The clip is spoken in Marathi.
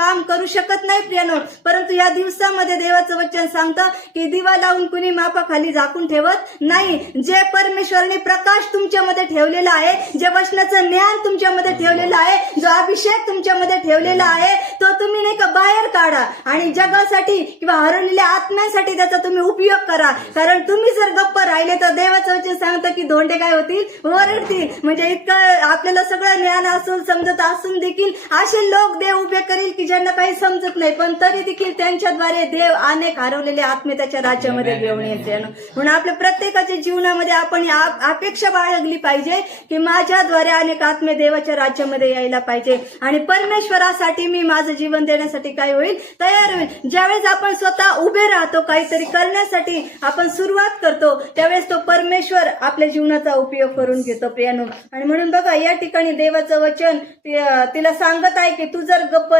काम करू शकत नाही प्रियानो, परंतु या दिवसामध्ये देवाचं वचन सांगतं की दिवा लावून कुणी मापाखाली झाकून ठेवत नाही. जे परमेश्वराने प्रकाश तुमच्यामध्ये ठेवलेला आहे, जे वचनाचं ज्ञान तुमच्यामध्ये ठेवलेलं आहे, जो अभिषेक तुमच्यामध्ये ठेवलेला आहे, तो तुम्ही नाही का बाहेर काढा आणि जगासाठी किंवा हरवलेल्या आत्म्यांसाठी त्याचा तुम्ही उपयोग करा. कारण तुम्ही जर गप्प राहिले तर देवाचं वचन सांगतं की धोंडे काय होतील, ओरडतील. म्हणजे इतकं आपल्याला सगळं ज्ञान असून समजत असून देखील असे लोक देव उभे करील की ज्यांना काही समजत नाही, पण तरी देखील त्यांच्याद्वारे देव अनेक हरवलेले आत्मे त्याच्या राज्यामध्ये घेऊन येते. म्हणून आपल्या प्रत्येकाच्या जीवनामध्ये आपण अपेक्षा बाळगली पाहिजे की माझ्याद्वारे अनेक आत्मे देवाच्या राज्यामध्ये यायला पाहिजे आणि परमेश्वरासाठी मी माझं जीवन देण्यासाठी काय होईल, तयार होईल. ज्यावेळेस आपण स्वतः उभे राहतो, काहीतरी करण्यासाठी आपण सुरुवात करतो, त्यावेळेस तो परमेश्वर आपल्या जीवनाचा उपयोग करून घेतो प्रियानो. आणि म्हणून बघा या ठिकाणी देवाचं वचन तिला सांगत आहे की तू जर गप्प